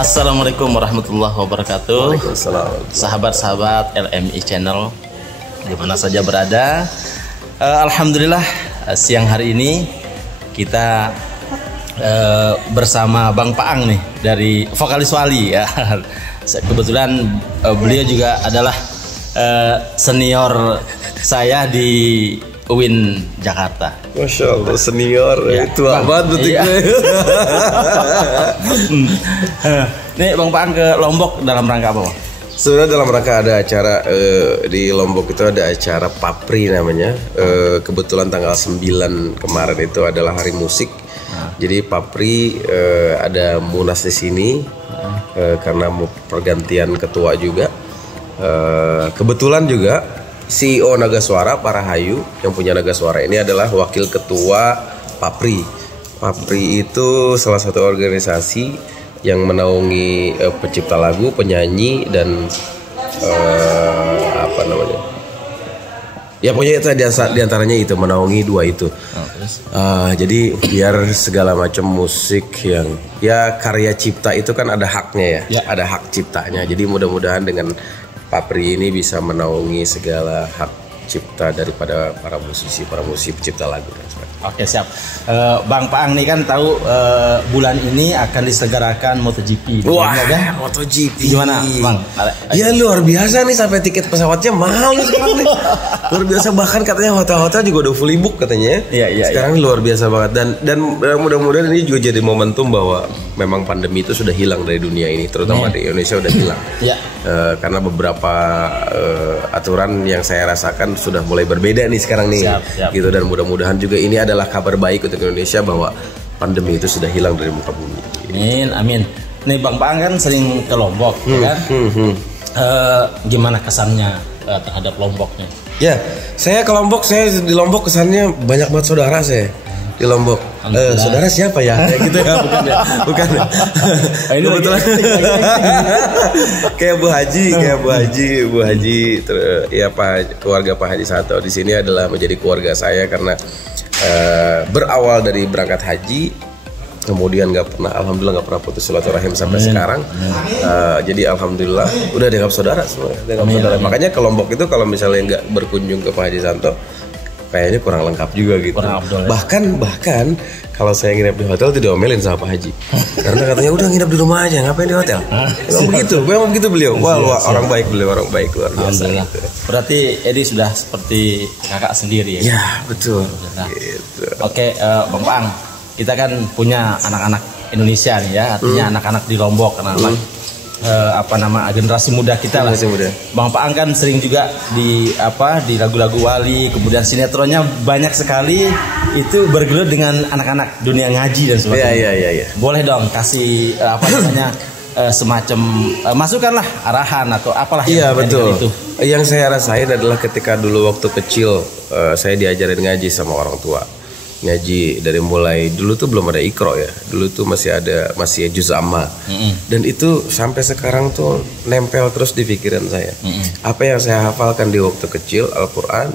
Assalamualaikum warahmatullahi wabarakatuh. Waalaikumsalam. Sahabat-sahabat LMI Channel di mana saja berada. Alhamdulillah siang hari ini kita bersama Bang Paang nih dari vokalis Wali ya. Kebetulan beliau juga adalah senior saya di UIN Jakarta. Masya Allah senior ya. Tua banget betul. Nih Bang Paang ke Lombok dalam rangka apa Bang? Sebenarnya dalam rangka ada acara di Lombok itu ada acara Papri namanya. Kebetulan tanggal 9 kemarin itu adalah hari musik. Jadi Papri ada Munas di sini karena mau pergantian ketua juga. Kebetulan juga CEO Naga Suara Pak Rahayu yang punya Naga Suara ini adalah wakil ketua Papri. Papri itu salah satu organisasi yang menaungi pencipta lagu, penyanyi dan apa namanya? Ya pokoknya itu diantaranya itu menaungi dua itu. Jadi biar segala macam musik yang ya karya cipta itu kan ada haknya ya. Ada hak ciptanya. Jadi mudah-mudahan dengan Papri ini bisa menaungi segala hak cipta daripada para musisi pencipta lagu dan sebagainya. Oke siap. Bang Paang nih kan tahu bulan ini akan diselenggarakan MotoGP. Wah, MotoGP. Gimana Bang? Ya luar biasa nih, sampai tiket pesawatnya mahal nih sekarang nih. Luar biasa, bahkan katanya hotel-hotel juga udah fully book katanya. Iya. Sekarang ini luar biasa banget dan mudah-mudahan ini juga jadi momentum bahwa memang pandemi itu sudah hilang dari dunia ini, terutama di Indonesia udah hilang. Karena beberapa aturan yang saya rasakan sudah mulai berbeda nih sekarang nih. Siap. Gitu, dan mudah-mudahan juga ini adalah kabar baik untuk Indonesia bahwa pandemi itu sudah hilang dari muka bumi. Amin. Nih Bang Paang kan sering ke Lombok, kan? Gimana kesannya terhadap Lomboknya? Ya, saya ke Lombok, di Lombok kesannya banyak banget saudara saya di Lombok. Saudara siapa ya? Kayak gitu ya, bukan. Ini kebetulan kayak Bu Haji, ya Pak, keluarga Pak Haji Sato di sini adalah menjadi keluarga saya karena berawal dari berangkat haji, kemudian alhamdulillah nggak pernah putus silaturahim sampai sekarang. Jadi alhamdulillah udah dianggap saudara semua. Makanya ke Lombok itu kalau misalnya nggak berkunjung ke Pak Haji Santo, kayaknya kurang lengkap juga gitu. Bahkan kalau saya nginep di hotel tidak diomelin sama Pak Haji. Karena katanya udah nginep di rumah aja, ngapain di hotel? Memang begitu beliau. Wah, orang baik beliau, orang baik luar biasa. Gitu. Berarti Edi sudah seperti kakak sendiri ya? Ya, betul. Gitu. Oke, Bang Paang, kita kan punya anak-anak Indonesia nih ya, artinya anak-anak di Lombok, anak-anak generasi muda kita lah. Bang Paang kan sering juga di lagu-lagu Wali, kemudian sinetronnya banyak sekali itu bergelut dengan anak-anak dunia ngaji dan sebagainya. Iya. Boleh dong kasih semacam masukan lah, arahan atau apalah yang betul. Itu. Yang saya rasain adalah ketika dulu waktu kecil saya diajarin ngaji sama orang tua. Ngaji dari mulai dulu tuh belum ada Iqra ya, dulu tuh masih juz amma, dan itu sampai sekarang tuh nempel terus di pikiran saya. Apa yang saya hafalkan di waktu kecil Al-Quran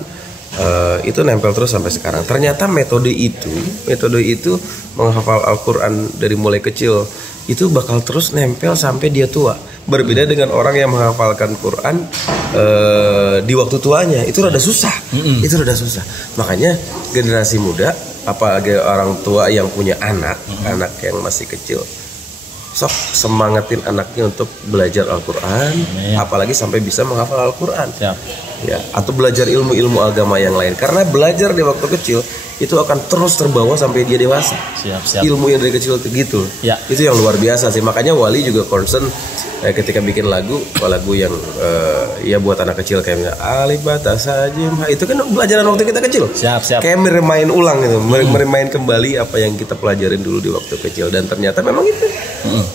itu nempel terus sampai sekarang. Ternyata metode itu menghafal Al-Quran dari mulai kecil itu bakal terus nempel sampai dia tua. Berbeda dengan orang yang menghafalkan Quran di waktu tuanya, itu rada susah. Makanya generasi muda, apalagi orang tua yang punya anak yang masih kecil, sok semangatin anaknya untuk belajar Al-Quran, apalagi sampai bisa menghafal Al-Quran. Ya, atau belajar ilmu-ilmu agama yang lain, karena belajar di waktu kecil itu akan terus terbawa sampai dia dewasa. Ilmu yang dari kecil gitu. Itu yang luar biasa sih. Makanya Wali juga concern ketika bikin lagu yang ya buat anak kecil kayak alif ba ta sa jim ha, itu kan pelajaran waktu kita kecil. Kayak meremain ulang gitu, meremain kembali apa yang kita pelajarin dulu di waktu kecil, dan ternyata memang itu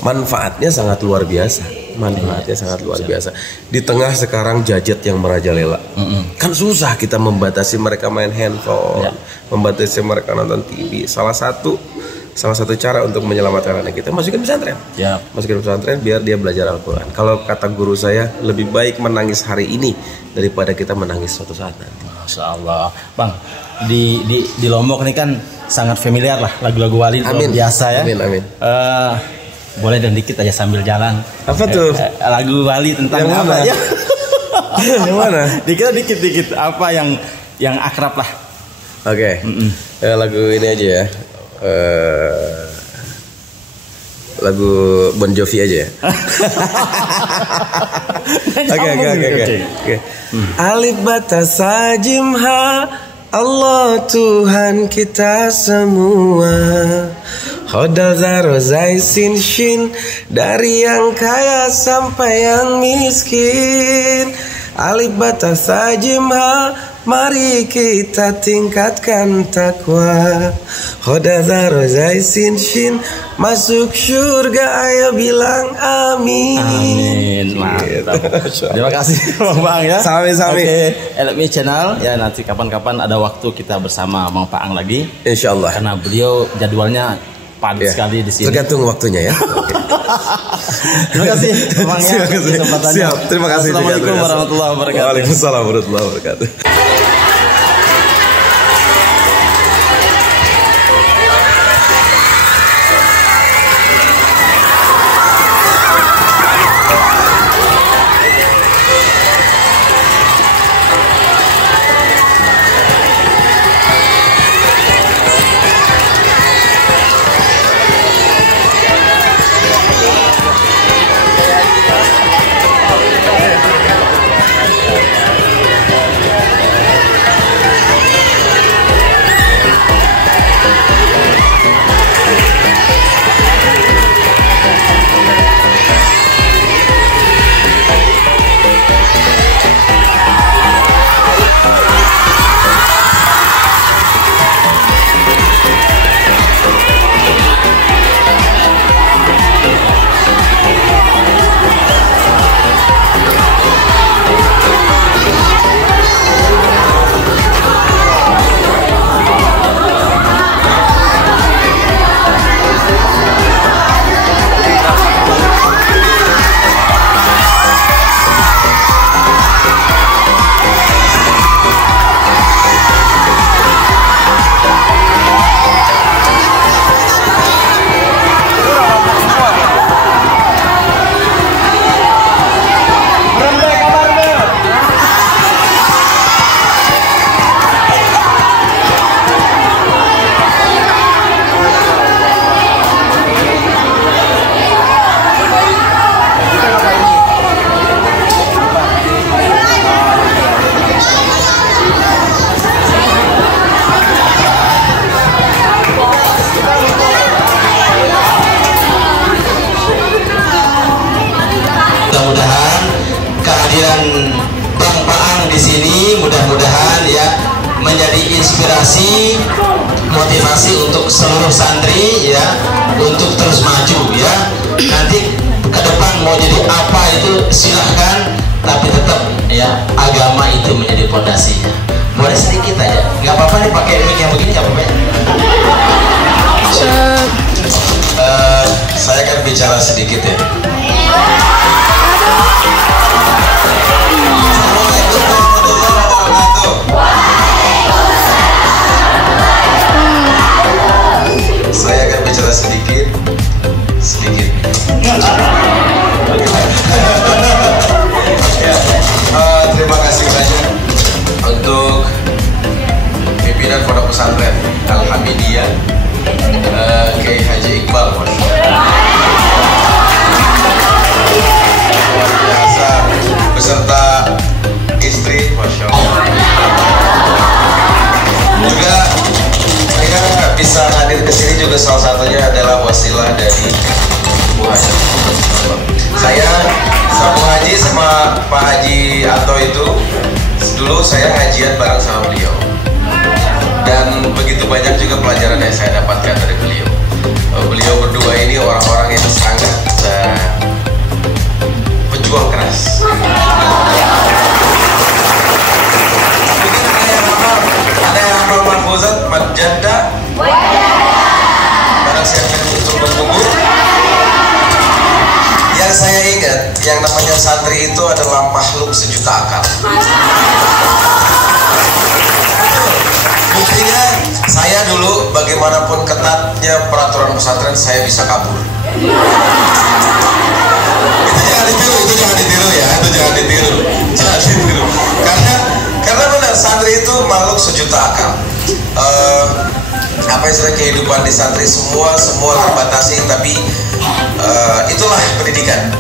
manfaatnya sangat luar biasa. Biasa. Di tengah sekarang gadget yang merajalela, kan susah kita membatasi mereka main handphone, membatasi mereka nonton TV. Salah satu cara untuk menyelamatkan anak kita masukin pesantren. Masukin pesantren biar dia belajar Al-Quran. Kalau kata guru saya, lebih baik menangis hari ini daripada kita menangis suatu saat nanti. Masya Allah, Bang. Di Lombok ini kan sangat familiar lah lagu-lagu Wali, luar biasa ya. Amin. Boleh dan dikit aja sambil jalan. Apa tuh? Lagu Bali tentang yang apa mana? aja? Yang mana? Dikit apa yang akrab lah. Oke. Lagu ini aja ya. Lagu Bon Jovi aja ya. Oke. Alif batas sajimha, Allah Tuhan kita semua. Hodal zaro zai sin shin, dari yang kaya sampai yang miskin. Alif batas sajimha, mari kita tingkatkan takwa. Hodal zaro zai sin shin, masuk surga ayo bilang amin. Amin. Mantap. Terima kasih Bang ya. Sami-sami. Oke, LMI Channel ya, nanti kapan-kapan ada waktu kita bersama Bang Paang lagi. Insyaallah. Karena beliau jadwalnya padat sekali di sini. Tergantung waktunya ya. Terima kasih Bang ya. Siap. Terima kasih. Assalamualaikum warahmatullahi wabarakatuh. Waalaikumsalam warahmatullahi wabarakatuh. Mudah-mudahan kehadiran Bang Paang di sini mudah-mudahan ya menjadi inspirasi, motivasi untuk seluruh santri ya untuk terus maju ya. Nanti ke depan mau jadi apa itu silahkan, tapi tetap ya agama itu menjadi fondasinya. Boleh sedikit aja, nggak apa-apa nih pakai mic yang begini, nggak apa-apa ya. Saya akan bicara sedikit ya. Saya akan bicara sedikit. Terima kasih banyak untuk pimpinan Pondok Pesantren Al-Hamidiyah, Kiai Haji Iqbal, luar biasa, beserta istri, masya Allah. Juga mereka nggak bisa hadir ke sini juga salah satunya adalah wasilah dari Bu Haji. Saya sama Bu Haji sama Pak Haji Anto itu dulu saya hajian bareng sama beliau, dan begitu banyak juga pelajaran yang saya dapatkan dari beliau. Beliau berdua ini orang-orang yang sangat pejuang keras. Ada yang hafal mahfuzat madjanda, barang siapa yang tunggu-tunggu. Yang saya ingat, yang namanya santri itu adalah makhluk sejuta akal. Buktinya saya dulu bagaimanapun ketatnya peraturan pesantren saya bisa kabur. Itu jangan ditiru, itu jangan ditiru ya, itu jangan ditiru, jangan ditiru. Karena benar santri itu makhluk sejuta akal. Apa istilah kehidupan di santri semua terbatasi, tapi itulah pendidikan.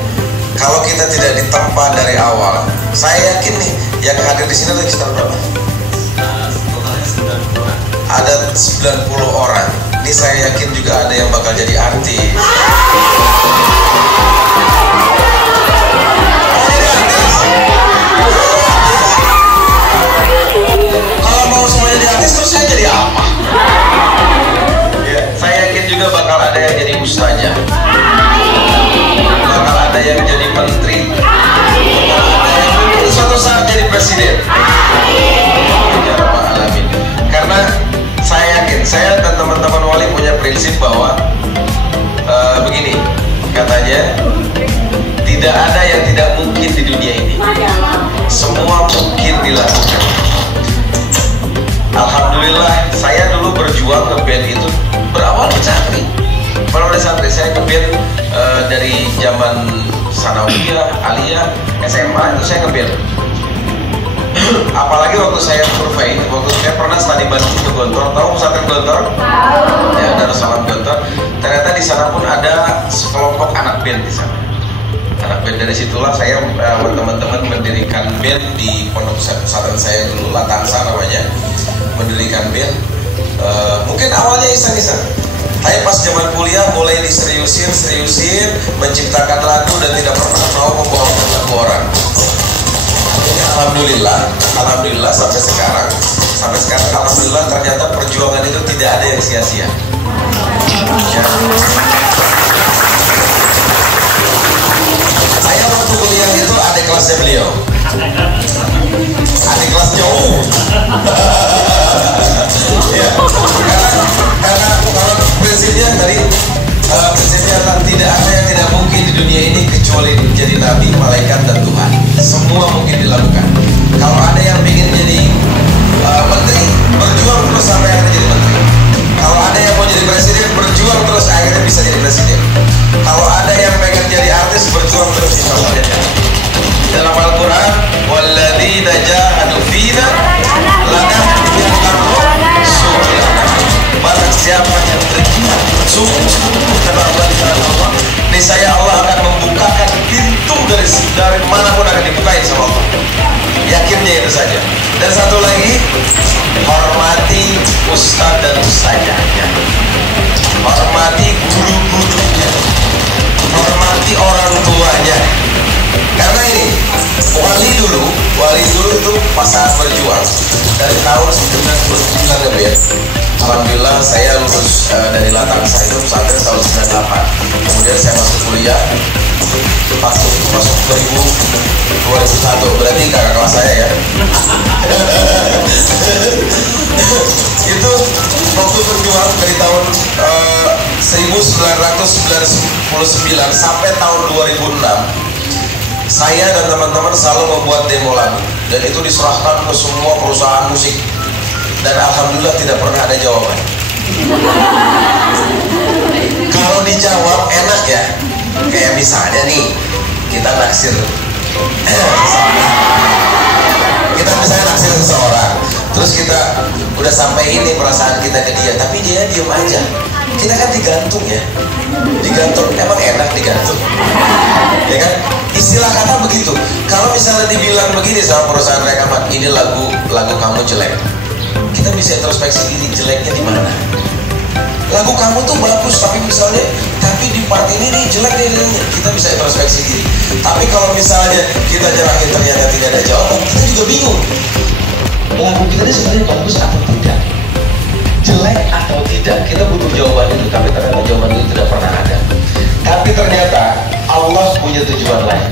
Kalau kita tidak ditempa dari awal, saya yakin nih yang hadir di sini ada sekitar berapa? Ada 90 orang. Ini saya yakin juga ada yang bakal jadi artis. Kalau mau semuanya jadi artis, terus saya jadi apa? Ya, saya yakin juga bakal ada yang jadi ustazah, bakal ada yang jadi menteri, bakal ada yang mungkin suatu saat jadi presiden. Ya Rabbal Alamin. Karena saya yakin, saya dan teman-teman wali punya prinsip bahwa begini, katanya tidak ada yang tidak mungkin di dunia ini, semua mungkin dilakukan. Alhamdulillah, saya dulu berjuang ngeband itu berawal dari santri. Berawal dari santri, saya ngeband dari zaman sanawiyah, aliyah, SMA itu saya ngeband. Apalagi waktu saya survei, waktu saya pernah studi banding ke Gontor, tahu pesantren Gontor? Ya, Darussalam Gontor. Ternyata di sana pun ada sekelompok anak band di sana. Anak band, dari situlah saya sama teman-teman mendirikan band di pondok pesantren saya dulu, Latansa namanya. Mendirikan band. Mungkin awalnya iseng-iseng. Tapi pas zaman kuliah mulai diseriusin, menciptakan lagu dan tidak pernah mau membawakan lagu orang. Alhamdulillah sampai sekarang alhamdulillah ternyata perjuangan itu tidak ada yang sia-sia. Ya. Saya waktu kuliah itu adik kelasnya beliau, adik kelas jauh. Ya, karena kalau prinsipnya tadi prinsipnya tidak ada yang tidak mungkin di dunia ini kecuali menjadi nabi, malaikat dan Tuhan. Semua mungkin dilakukan. Kalau ada yang ingin jadi menteri, berjuang terus sampai akhirnya jadi menteri. Kalau ada yang mau jadi presiden, berjuang terus akhirnya bisa jadi presiden. Kalau ada yang pengen jadi artis, berjuang terus insya Allah jadi artis. Dalam Al-Quran, walladzina jahadu fina lanahdiyannahum subulana. Barang siapa yang berjihad sungguh-sungguh keberanian Allah, niscaya Allah akan membukakan pintu dari manapun akan dibukain sama Allah. Yakinnya itu saja. Dan satu lagi, hormati ustadz dan ustazahnya, hormati guru-gurunya, hormati orang tuanya. Karena ini wali dulu itu pasangan berjuang dari tahun 99 lebih ya. Alhamdulillah saya lulus dari Latansa itu pesantren tahun 98. Kemudian saya masuk kuliah masuk 2001, berarti kakak kelas saya ya. Itu waktu berjuang dari tahun 1999 sampai tahun 2006. Saya dan teman-teman selalu membuat demo lagu dan itu diserahkan ke semua perusahaan musik dan alhamdulillah tidak pernah ada jawaban. Kalau dijawab enak ya, kayak misalnya nih kita naksir seseorang, terus kita udah sampai ini perasaan kita ke dia, tapi dia diem aja, kita kan digantung ya, emang enak digantung, ya kan? Istilah kata begitu. Kalau misalnya dibilang begini sama perusahaan rekaman, ini lagu kamu jelek, kita bisa introspeksi diri, jeleknya di mana? Lagu kamu tuh bagus, tapi di part ini nih jelek nih, kita bisa introspeksi diri. Tapi kalau misalnya kita nyerahin ternyata tidak ada jawaban, kita juga bingung. Lagu kita ini sebenarnya bagus atau tidak, jelek atau tidak, kita butuh jawaban itu. Tapi ternyata jawaban itu tidak pernah ada. Tapi ternyata Allah punya tujuan lain.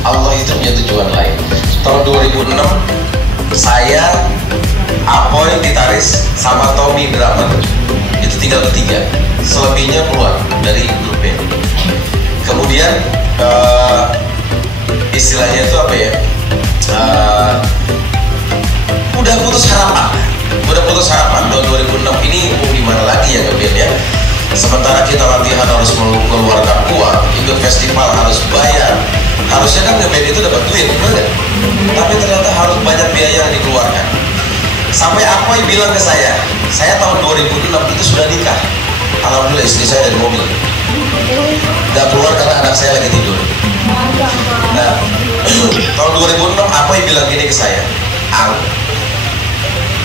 Allah itu punya tujuan lain. Tahun 2006 saya, Apoy gitaris, sama Tommy drummer, itu tinggal bertiga. Selebihnya keluar dari grup band. Kemudian istilahnya itu apa ya? Udah putus harapan tahun 2006 ini mau gimana lagi ya ngeband ya. Sementara kita latihan harus mengeluarkan uang, ikut festival harus bayar. Harusnya kan ngeband itu dapat duit, benar? Tapi ternyata harus banyak biaya yang dikeluarkan. Sampai Apoy bilang ke saya tahun 2006 itu sudah nikah. Alhamdulillah istri saya dari mobil. Gak keluar karena anak saya lagi tidur. Nah, tahun 2006 Apoy bilang gini ke saya, Ang,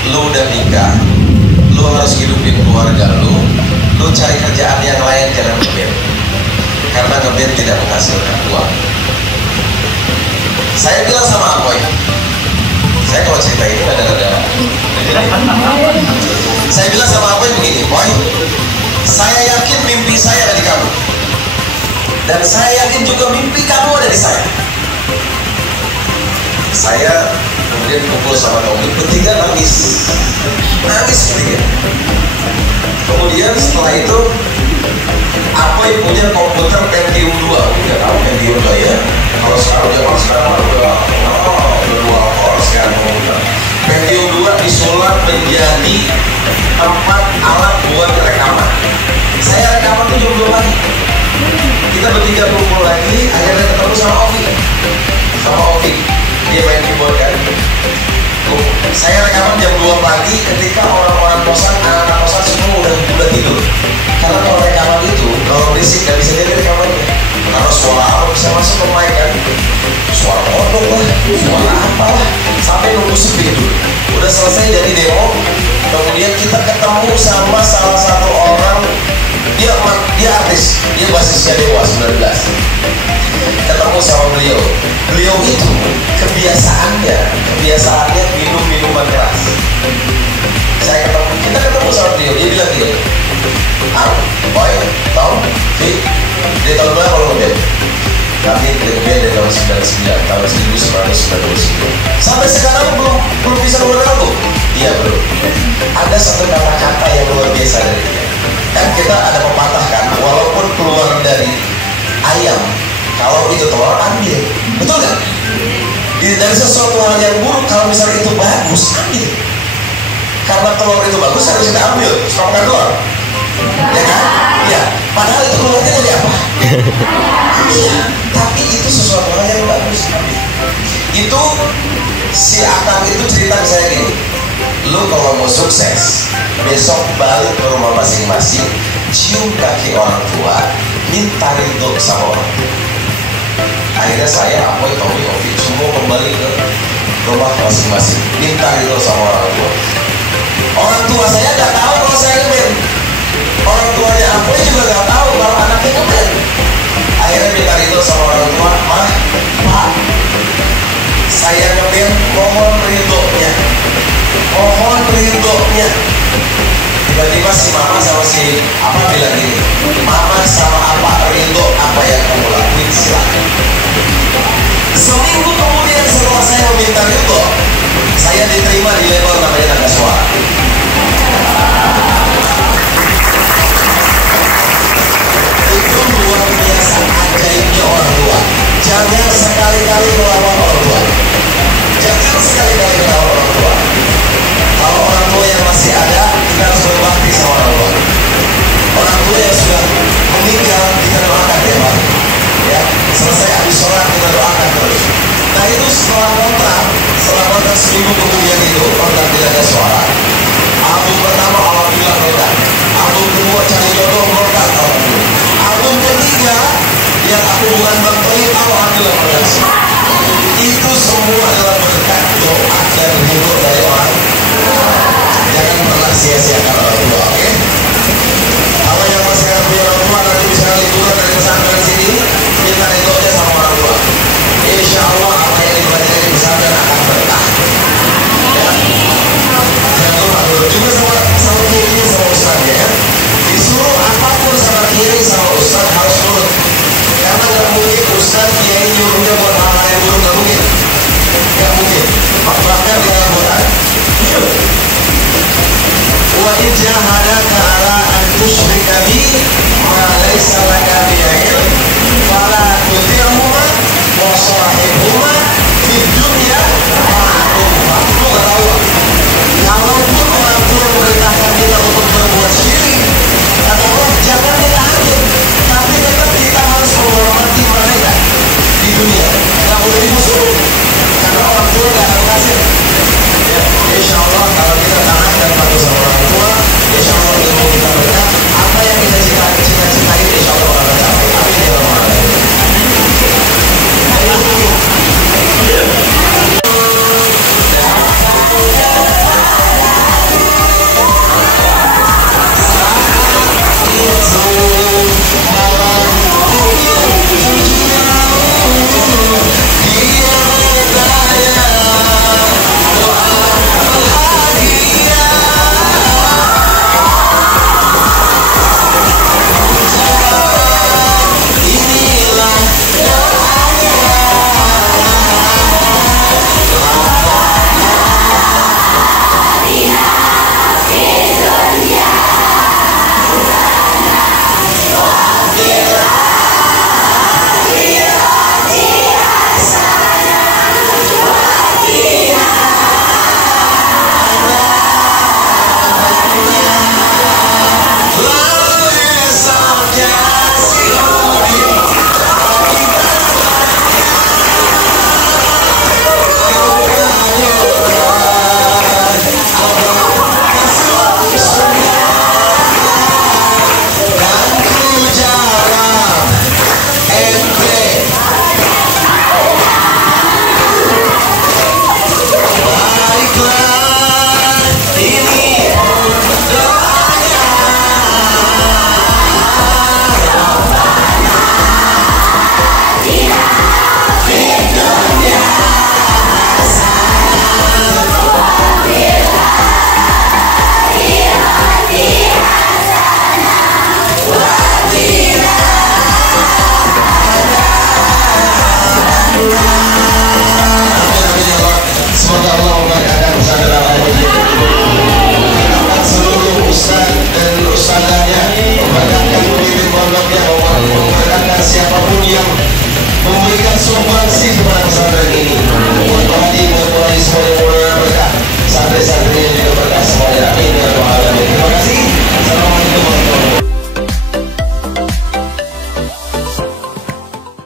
lu udah nikah, lu harus hidupin keluarga lu cari kerjaan yang lain, jangan ngeband. Karena ngeband tidak menghasilkan uang. Saya bilang sama Apoy, saya kalau cerita ini ada saya bilang sama Apoy begini, Boy, saya yakin mimpi saya ada di kamu, dan saya yakin juga mimpi kamu ada di saya. Saya kemudian kumpul sama Tommy, bertiga nangis bertiga. Kemudian setelah itu Apoy punya komputer Pentium 2, udah tahu Pentium 2 ya. Kalau sekarang udah 2 core sekarang komputer. Pentium 2 disulap menjadi 4 alat buat rekaman. Saya rekaman tuh jam 2 pagi. Kita bertiga kumpul lagi, akhirnya ketemu sama Ovi. Dia main keyboard kan. Saya rekaman jam 2 pagi ketika orang-orang kosan, anak-anak kosan semua udah tidur. Karena kalau rekaman itu, kalau berisik gak bisa jadi rekamannya. Karena suara apa bisa masuk ke mic kan. Suara kodok lah, suara apa lah. Sampai nunggu sepi dulu. Udah selesai jadi demo. Kemudian kita ketemu sama salah satu orang. Dia artis, dia basisnya Dewa 19. Ketemu sama beliau itu kebiasaannya minum minuman keras. Kita ketemu sama beliau, dia bilang gini, Boy, Tom, Vic, dia tahun berapa lo ngeband? Kami ngeband dari tahun 99, tahun 1999. Sampai sekarang belum bisa ngeluarin album? Iya belum. Ada satu kata-kata yang luar biasa dari dia. Kan kita ada pepatah kan, walaupun keluar dari ayam, kalau itu telur ambil, betul nggak? Dari sesuatu hal yang buruk, kalau misalnya itu bagus, ambil. Karena telur itu bagus, harus kita ambil. Suka makan telur, ya kan? Ya. Padahal itu keluarnya dari apa? Iya. Tapi itu sesuatu hal yang bagus, ambil. Itu si Akang itu cerita ke saya gini, lu kalau mau sukses, besok balik ke rumah masing-masing, cium kaki orang tua, minta ridho sama orang tua. Akhirnya saya, Apoy, Tommy, Ovi semua kembali ke rumah masing-masing, minta ridho sama orang tua. Orang tua saya nggak tahu kalau saya ngeband. Orang tuanya Apoy juga nggak tahu kalau anaknya ngeband. Akhirnya minta ridho sama orang tua, Pak, saya ngeband, mohon ridhonya. Tiba-tiba si mama sama si apa bilang gini, mama sama apa ridho apa yang kamu lakuin silakan. Seminggu kemudian setelah saya meminta ridho, saya diterima di label namanya Naga Suara. Itu luar biasa ajaibnya orang tua. Jangan sekali-kali melawan orang tua. Jangan sekali-kali melawan orang tua. Kalau orang tua yang masih ada, kita harus berbakti sama orang tua. Orang tua yang sudah meninggal, kita doakan ya Pak. Ya, selesai habis sholat kita doakan terus. Nah itu setelah kontrak seminggu kemudian itu kontrak tidak ada suara. Album pertama alhamdulillah meledak. Album kedua Cari Jodoh meledak alhamdulillah. Album ketiga yang aku bukan Bang Toib alhamdulillah meledak. Itu semua adalah berkat doa dan